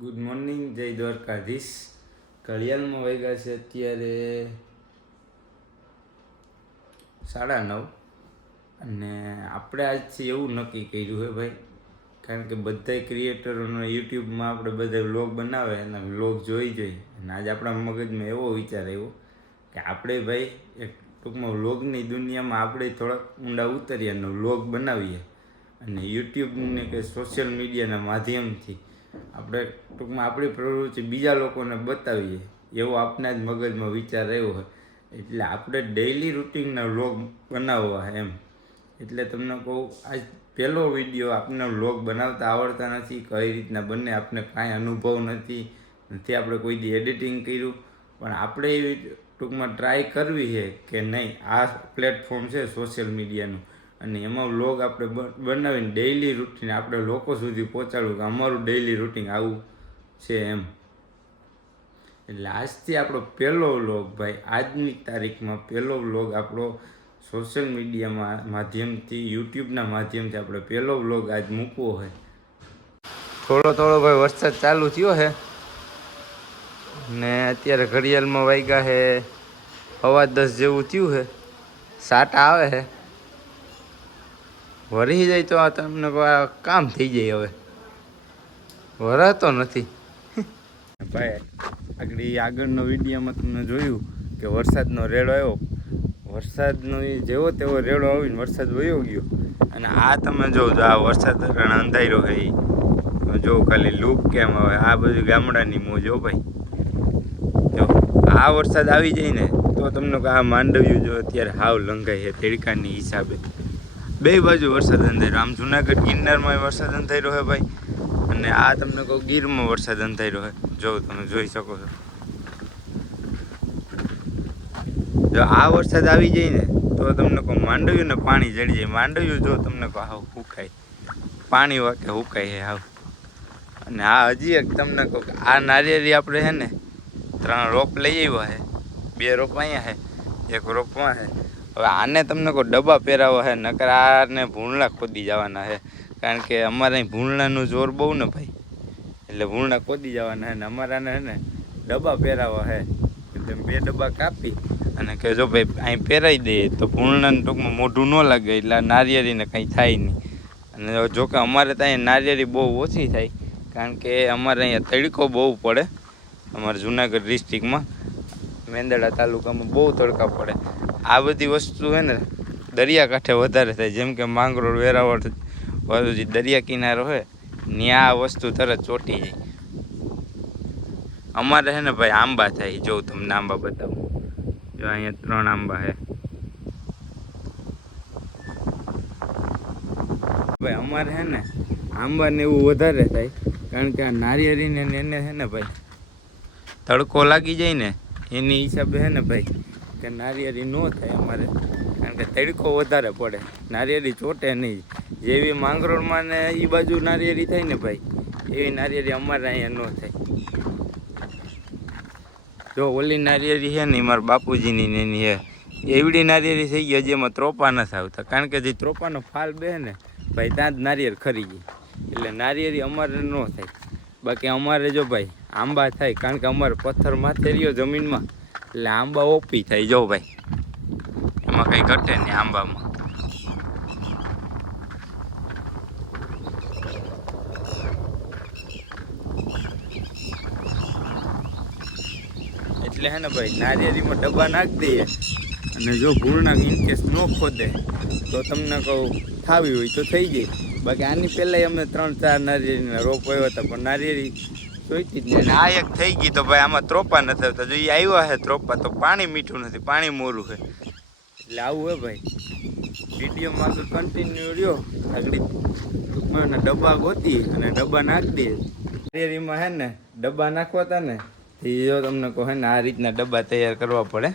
Good morning, જય દ્વારકાધીશ. ઘડિયાળમાં વાગ્યા છે અત્યારે 9:30 અને આપણે આજથી એવું નક્કી કર્યું છે ભાઈ, કારણ કે બધા ક્રિએટરોનો યુટ્યુબમાં આપણે બધા વ્લોગ બનાવે અને વ્લોગ જોઈ અને આજે આપણા મગજમાં એવો વિચાર આવ્યો કે આપણે ભાઈ એક ટૂંકમાં વ્લોગની દુનિયામાં આપણે થોડાક ઊંડા ઉતરીએ અને વ્લોગ બનાવીએ અને યુટ્યુબને કે સોશિયલ મીડિયાના માધ્યમથી આપણે ટૂંકમાં આપણી પ્રવૃત્તિ બીજા લોકોને બતાવીએ એવો આપના જ મગજમાં વિચાર આવ્યો હોય. એટલે આપણે ડેઈલી રૂટિનના વ્લોગ બનાવવા એમ. એટલે તમને કહું, આજ પહેલો વિડીયો. આપને વ્લોગ બનાવતા આવડતા નથી, કઈ રીતના બને આપને કાંઈ અનુભવ નથી આપણે કોઈ દી એડિટિંગ કર્યું, પણ આપણે એવી ટૂંકમાં ટ્રાય કરવી છે કે નહીં, આ પ્લેટફોર્મ છે સોશિયલ મીડિયાનું અને એમાં વ્લોગ આપણે બનાવીને ડેઈલી રૂટીન આપણે લોકો સુધી પહોંચાડવું કે અમારું ડેઈલી રૂટીન આવું છે એમ. એટલે આજથી આપણો પહેલો વ્લોગ ભાઈ, આજની તારીખમાં પહેલો વ્લોગ આપણો સોશિયલ મીડિયામાં માધ્યમથી, યુટ્યુબના માધ્યમથી આપણે પહેલો વ્લોગ આજ મૂકવો હોય. થોડો ભાઈ વરસાદ ચાલુ થયો છે ને અત્યારે ઘડિયાળમાં વાગ્યા છે 10:15 જેવું થયું છે. સાટા આવે છે, વરી જાય તો આ તમને કામ થઈ જાય. હવે વરાતો નથી ભાઈ. આગળનો વિડીયોમાં તમને જોયું કે વરસાદનો રેડો આવ્યો. વરસાદનો જેવો તેવો રેડો આવીને વરસાદ વયો ગયો અને આ તમે જો આ વરસાદ અંધાર્યો છે એ જો ખાલી લૂક કેમ આવે. આ બધું ગામડાની મોજ હો ભાઈ. જો આ વરસાદ આવી જાય ને તો તમને આ માંડવ્યું જો અત્યારે હાવ લંઘાય છે તડકાની હિસાબે. બે બાજુ વરસાદ અંધાર્યો. આમ જુનાગઢ ગિરનારમાં વરસાદ અંધાર્યો છે ભાઈ, અને આ તમને કહું ગીરમાં વરસાદ અંધાર્યો છે. જો તમે જોઈ શકો છો. જો આ વરસાદ આવી જાય ને તો તમને કહું માંડવ્યું ને પાણી ચડી જાય. માંડવ્યું જો તમને કહું હાવ હુકાય, પાણી વાકે હુકાય છે હાવ. અને આ હજી એક તમને કહું કે આ નારિયેળી આપણે છે ને 3 રોપ લઈ આવ્યા છે. 2 રોપ અહીંયા છે, 1 રોપમાં છે. હવે આને તમને કોઈ ડબ્બા પહેરાવા છે, નકર આને ભૂંડલા ખોદી જવાના છે. કારણ કે અમારે અહીં ભૂંડલાનું જોર બહુ ને ભાઈ, એટલે ભૂંડલા ખોદી જવાના છે ને અમારાને છે ને ડબ્બા પહેરાવા છે. એટલે 2 ડબ્બા કાપી અને કે જો ભાઈ અહીં પહેરાવી દઈએ તો ભૂંડલાને ટૂંકમાં મોઢું ન લાગે, એટલે નારિયેળીને કંઈ થાય નહીં. અને જોકે અમારે ત્યાં નારિયેળી બહુ ઓછી થાય, કારણ કે અમારે અહીંયા તડકો બહુ પડે. અમારે જુનાગઢ ડિસ્ટ્રિક્ટમાં મેંદરડા તાલુકામાં બહુ તડકા પડે. આ બધી વસ્તુ છે ને દરિયાકાંઠે વધારે થાય, જેમ કે માંગરોળ, વેરાવળ બધું જે દરિયા કિનારો હોય ત્યાં આ વસ્તુ તરત ચોટી જાય. અમારે છે ને ભાઈ આંબા થાય. જો તમને આંબા બતાવું, જો અહીંયા 3 આંબા છે ભાઈ. અમારે છે ને આંબા ને એવું વધારે થાય, કારણ કે આ નારિયેળીને એને છે ને ભાઈ તડકો લાગી જાય ને એની હિસાબે છે ને ભાઈ કે નારિયેળી ન થાય અમારે, કારણ કે તડકો વધારે પડે. નારિયેળી ચોટે નહીં. જેવી માંગરોળમાં ને એ બાજુ નારિયેળી થાય ને ભાઈ, એવી નારિયેળી અમારે અહીંયા ન થાય. જો ઓલી નારિયેળી છે ને મારા બાપુજીની ને એની છે, એવડી નારિયેળી થઈ ગઈ. હજી એમાં ત્રોપા નથી આવતા, કારણ કે જે ત્રોપાનો ફાલ બે ને ભાઈ ત્યાં જ નારિયેળ ખરી ગઈ. એટલે નારિયેળી અમારે ન થાય. બાકી અમારે જો ભાઈ આંબા થાય, કારણ કે અમારે પથ્થર માથે રહ્યો જમીનમાં, એટલે આંબા ઓપી થાય. જો ભાઈ એમાં કંઈ ઘટે નહીં આંબામાં. એટલે હે ને ભાઈ નારિયેળીમાં ડબ્બા નાખી દઈએ અને જો ભૂલના ઇનકેસ ન ખોદે તો તમને કહું થાવી હોય તો થઈ જાય. બાકી આની પહેલાં અમે 3-4 નારિયેળીના રોપ આવ્યા હતા, પણ નારિયેળી જોઈતી જ નહીં. આ એક થઈ ગઈ તો ભાઈ આમાં ત્રોપા નથી આવતા. જો એ આવ્યા છે ત્રોપા તો પાણી મીઠું નથી, પાણી મોરું છે. એટલે આવું હે ભાઈ. વિડીયોમાં આગળ કન્ટિન્યુ રહ્યો. આગળ ટૂંકમાં ડબ્બા ગોતી અને ડબ્બા નાખી દઈએ. નારિયેળીમાં છે ને ડબ્બા નાખવા હતા ને એ જો તમને કહો ને આ રીતના ડબ્બા તૈયાર કરવા પડે.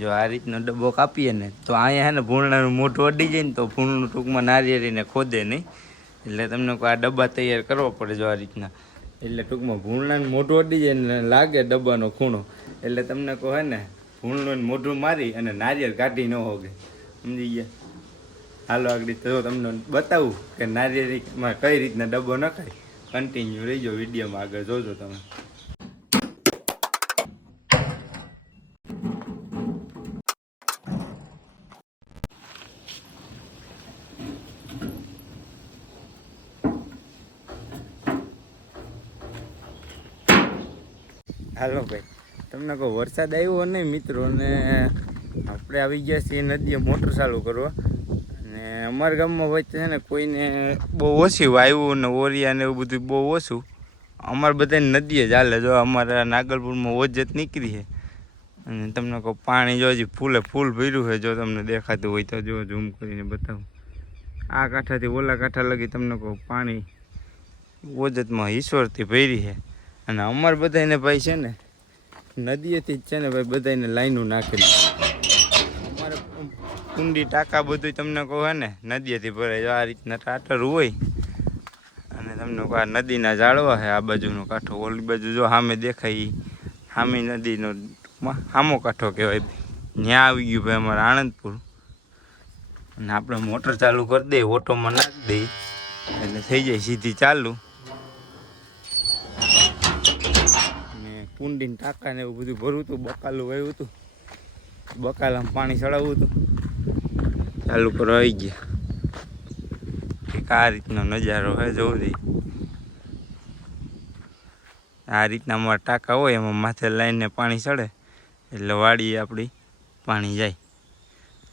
જો આ રીતનો ડબ્બો કાપીએ ને તો અહીંયા છે ને ભૂંડલાનું મોઢું અડી જાય ને તો ભૂંડનું ટૂંકમાં નારિયેળીને ખોદે નહીં. એટલે તમને કહો આ ડબ્બા તૈયાર કરવા પડે જો આ રીતના. એટલે ટૂંકમાં ભૂંડલાનું મોઢું અડી જાય ને લાગે ડબ્બાનો ખૂણો, એટલે તમને કહો ને ભૂંડનું મોઢું મારી અને નારિયેળ કાઢી ન હોગે. સમજી ગયા? હાલો આગળ તો તમને બતાવું કે નારિયેળીમાં કઈ રીતના ડબ્બો નખાય. કન્ટિન્યુ રહીજો વિડીયોમાં, આગળ જોજો તમે. હાલો ભાઈ, તમને કહો વરસાદ આવ્યો નહીં મિત્રો, અને આપણે આવી ગયા છીએ નદીએ મોટર ચાલુ કરવા. અને અમારા ગામમાં વચ્ચે છે ને કોઈને બહુ ઓછી વાયુ ને ઓરિયા ને એવું બધું બહુ ઓછું. અમારે બધાને નદીએ જ હાલે. જો અમારા નાગલપુરમાં ઓજત નીકળી છે, અને તમને કહો પાણી જો હજી ફૂલે ફૂલ ભર્યું છે. જો તમને દેખાતું હોય તો જો ઝૂમ કરીને બતાવું. આ કાંઠાથી ઓલા કાંઠા લગી તમને કહો પાણી ઓજતમાં ઈશ્વરથી ભરી છે. અને અમારે બધાને ભાઈ છે ને નદીએથી જ છે ને ભાઈ બધાને લાઈનો નાખેલી. અમારે કુંડી ટાંકા બધું તમને કહો હે ને નદીએથી ભરાય. જો આ રીતના ટાટર હોય, અને તમને કહો આ નદીના ઝાડવા છે. આ બાજુનો કાંઠો, ઓલી બાજુ જો સામે દેખાય સામે નદીનો સામો કાંઠો કહેવાય. ત્યાં આવી ગયું ભાઈ અમારે આણંદપુર. અને આપણે મોટર ચાલુ કરી દઈએ, ઓટોમાં નાખી દઈએ એટલે થઈ જાય સીધી ચાલુ. કુંડીને ટાંકા ને એવું બધું ભરવું હતું, બકાલું વાવ્યું હતું, બકાલામાં પાણી ચડાવવું હતું. ચાલુ કરવા આવી ગયા. એક આ રીતનો નજારો હોય, જોવું જોઈએ. આ રીતના અમારા ટાંકા હોય, એમાં માથે લાઈને પાણી ચડે એટલે વાડીએ આપણી પાણી જાય.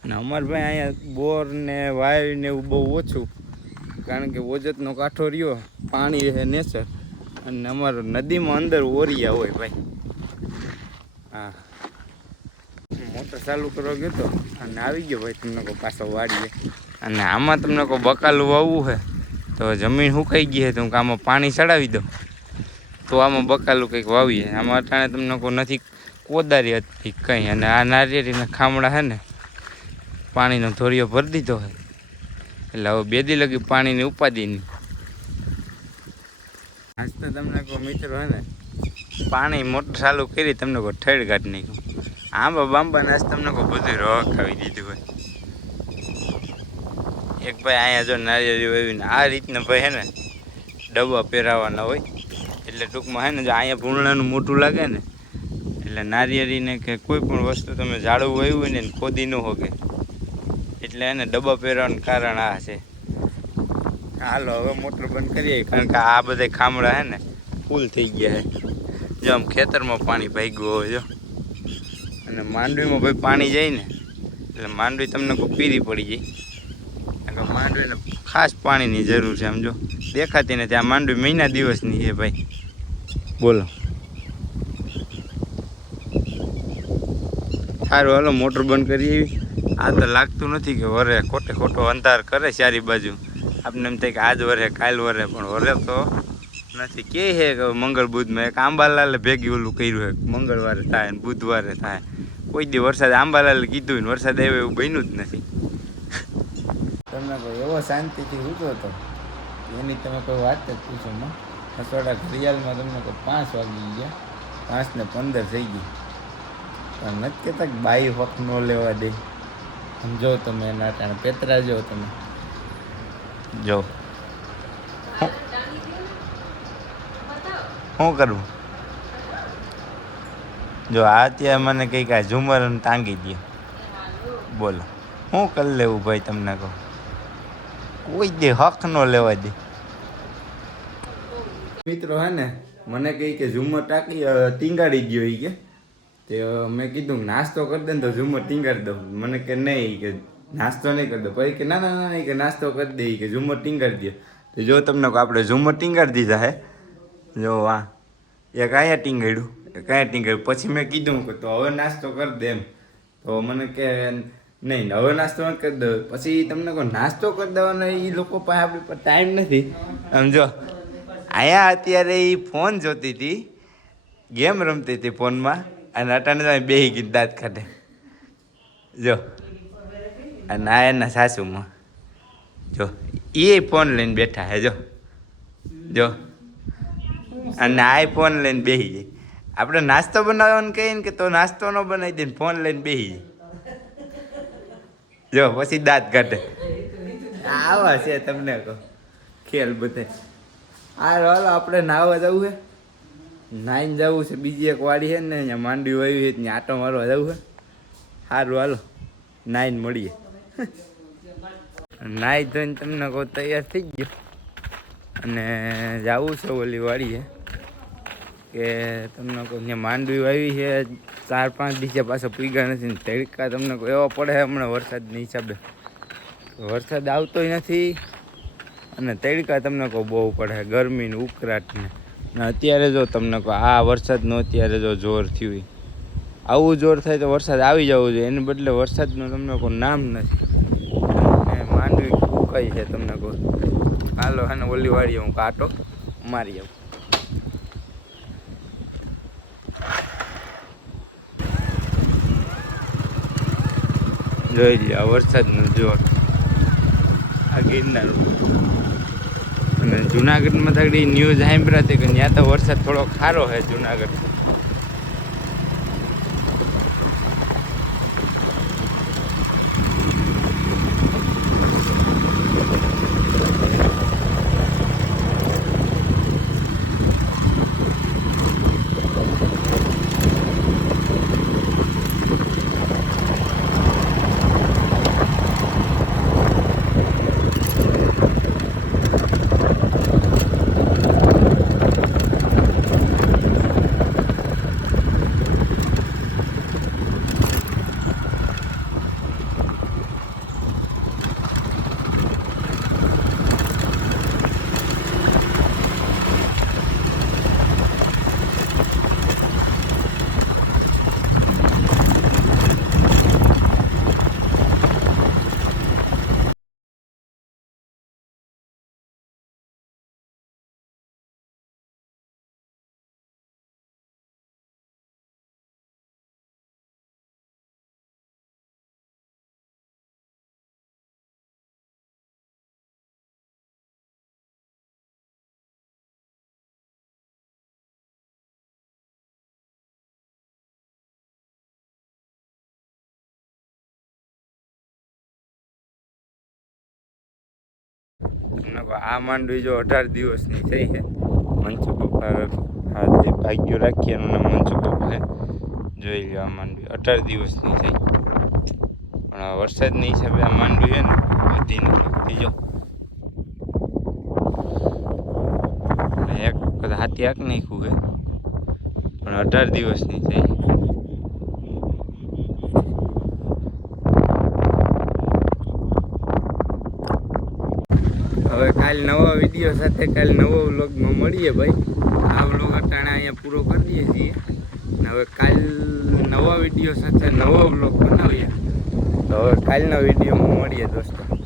અને અમારે ભાઈ અહીંયા બોર ને વાયર ને એવું બહુ ઓછું, કારણ કે ઓજતનો કાંઠો રહ્યો, પાણી રહે નેચર. અને અમારો નદીમાં અંદર ઓરિયા હોય ભાઈ. હા, મોટર ચાલુ કરવા ગયો તો અને આવી ગયો ભાઈ તમને કહો પાછો વાડીએ. અને આમાં તમને કહો બકાલું વાવવું છે તો જમીન સુકાઈ ગઈ છે, તો હું આમાં પાણી ચડાવી દઉં તો આમાં બકાલું કંઈક વાવીએ. આમાં અટાણે તમને કહો નથી કોદારી હતી કંઈ. અને આ નારિયેળીના ખામડા છે ને પાણીનો ધોરિયો ભરી દીધો છે, એટલે હવે બેદી લગી પાણીની ઉપાધિ નહીં. આજ તો તમને કહો મિત્રો હે ને પાણી મોટર ચાલુ કરી તમને કહો ઠેડ કાઢી નાખ્યું. આંબા બાંબાને આજ તમને કહો બધું રોક આવી દીધું હોય. એક ભાઈ અહીંયા જો નારિયેળી વાવીને આ રીતના ભાઈ હે ને ડબ્બા પહેરાવાના હોય, એટલે ટૂંકમાં હે ને જો અહીંયા ભૂંગળાનું મોટું લાગે ને એટલે નારિયેળીને કે કોઈ પણ વસ્તુ તમે ઝાડવું વાવ્યું હોય ને ખોદી ન હોગે, એટલે એને ડબ્બા પહેરવાનું કારણ આ છે. હાલો હવે મોટર બંધ કરીએ, કારણ કે આ બધા ખામડા હે ને ફૂલ થઈ ગયા છે. જો આમ ખેતરમાં પાણી ભાગ્યું હોય જો. અને માંડવીમાં ભાઈ પાણી જાય ને એટલે માંડવી તમને કોઈ પીરી પડી જાય, કારણ કે માંડવીને ખાસ પાણીની જરૂર છે. આમ જો દેખાતી નથી, આ માંડવી મહિના દિવસની છે ભાઈ. બોલો સારું હાલો મોટર બંધ કરી એવી. આ તો લાગતું નથી કે વરે ખોટે ખોટો અંધાર કરે ચારી બાજુ. આપણે એમ થાય કે આજ વરે કાલ વરે, પણ વરે તો નથી. કે છે કે મંગળ બુધમાં એક આંબાલાલે ભેગી ઓલું કર્યું છે, મંગળવારે થાય ને બુધવારે થાય. કોઈ દી વરસાદ આંબાલાલે કીધું ને વરસાદ આવ્યો એવું બન્યું જ નથી. તમને કોઈ એવો શાંતિથી ઊઠો હતો એની તમે કોઈ વાત જ પૂછો માં. થોડા ઘડિયાળમાં તમને કોઈ 5 વાગી ગયા, 5:15 થઈ ગઈ. પણ નથી કહેતા કે બાઈ વખત ન લેવા દે. સમજો તમે એના ટાણે પેતરા જો તમે જો શું કરવું. જો આ અત્યારે મને કંઈક આ ઝુમર ટાંગી દે. બોલો શું કરી લેવું ભાઈ તમને કહો. કોઈ દે હક ન લેવા દે. મિત્રો હે ને મને કહી કે ઝુમર ટીંગાડી ગયો એ કે તે મેં કીધું નાસ્તો કરી દે ને તો ઝુમર ટીંગાડી દઉં. મને કે નહીં કે નાસ્તો નહીં કરી દો. પછી કે ના ના ના કે નાસ્તો કરી દે કે ઝુમર ટીંગાડી દે. તો જો તમને કહો આપણે ઝુમર ટીંગાડી દીધા હે. જો આ એક અહીંયા ટીંગાડ્યું, એક અહીંયા ટીંગાડ્યું. પછી મેં કીધું કે તો હવે નાસ્તો કરી દે એમ. તો મને કે નહીં હવે નાસ્તો ન કરી દો. પછી તમને કહો નાસ્તો કરી દેવાનો એ લોકો પાસે આપણી પર ટાઈમ નથી. સમજો અહીંયા અત્યારે એ ફોન જોતી હતી, ગેમ રમતી હતી ફોનમાં, અને અટાણે તમે બેસી ગઈ દાંત કાઢે. જો અને આ એના સાસુમાં જો એ ફોન લઈને બેઠા હે. જો જો અને આ ફોન લઈને બેસી જાય. આપણે નાસ્તો બનાવવાનું કહીએ ને કે તો નાસ્તો ન બનાવી દે, ફોન લઈને બેસી જાય. જો પછી દાંત કાઢે. આવા છે તમને કહો ખેલ બધે. હાલો આપણે નાહવા જવું છે, નાઈને જવું છે. બીજી એક વાડી છે ને અહીંયા માંડવી વાવી છે ત્યાં આટો મારવા જવું છે. સારું હાલો નાઈને મળીએ. નાહી ધોઈને તમને કહું તૈયાર થઈ ગયો અને જવું છે ઓલી વાડીએ કે તમને કહું ત્યાં માંડવી વાવી છે. 4-5 દિવસે પાછા પીગા નથી ને તડકા તમને કહું એવો પડે હમણાં વરસાદની હિસાબે. વરસાદ આવતોય નથી અને તડકા તમને કહું બહુ પડે ગરમીને ઉકળાટને. ને અત્યારે જો તમને કહું આ વરસાદનું અત્યારે જો જોર થયું આવું જોર થાય તો વરસાદ આવી જવો જોઈએ. એને બદલે વરસાદનું તમને કહું નામ નથી. માંડવી ઉકાઈ છે તમને કહું. હાલો અને ઓલી વાળીએ હું કાંટો મારી આવું. જોઈ લે આ વરસાદનું જોર આ ગિરનાર. અને જુનાગઢમાં તગડી ન્યૂઝ સાંભળ્યા હતી કે ત્યાં તો વરસાદ થોડો ખારો છે જુનાગઢ. આ માંડવી જો 18 દિવસની થઈ છે. મનસુ પપ્પા હાથે ભાગ્યો રાખી એનું નામ મનસુ પપ્પા જોઈ લો. આ માંડવી 18 દિવસની થઈ પણ વરસાદની હિસાબે આ માંડવી છે ને બધી નથી જો એક વખત હાથી આંક નાખ્યું છે પણ 18 દિવસની થઈ. હવે કાલ નવા વિડીયો સાથે કાલ નવો વ્લોગમાં મળીએ ભાઈ. આ વ્લોગ અટાણે અહીંયા પૂરો કરી દઈએ છીએ અને હવે કાલ નવા વિડીયો સાથે નવો વ્લોગ બનાવીએ. તો હવે કાલના વિડીયોમાં મળીએ દોસ્તો.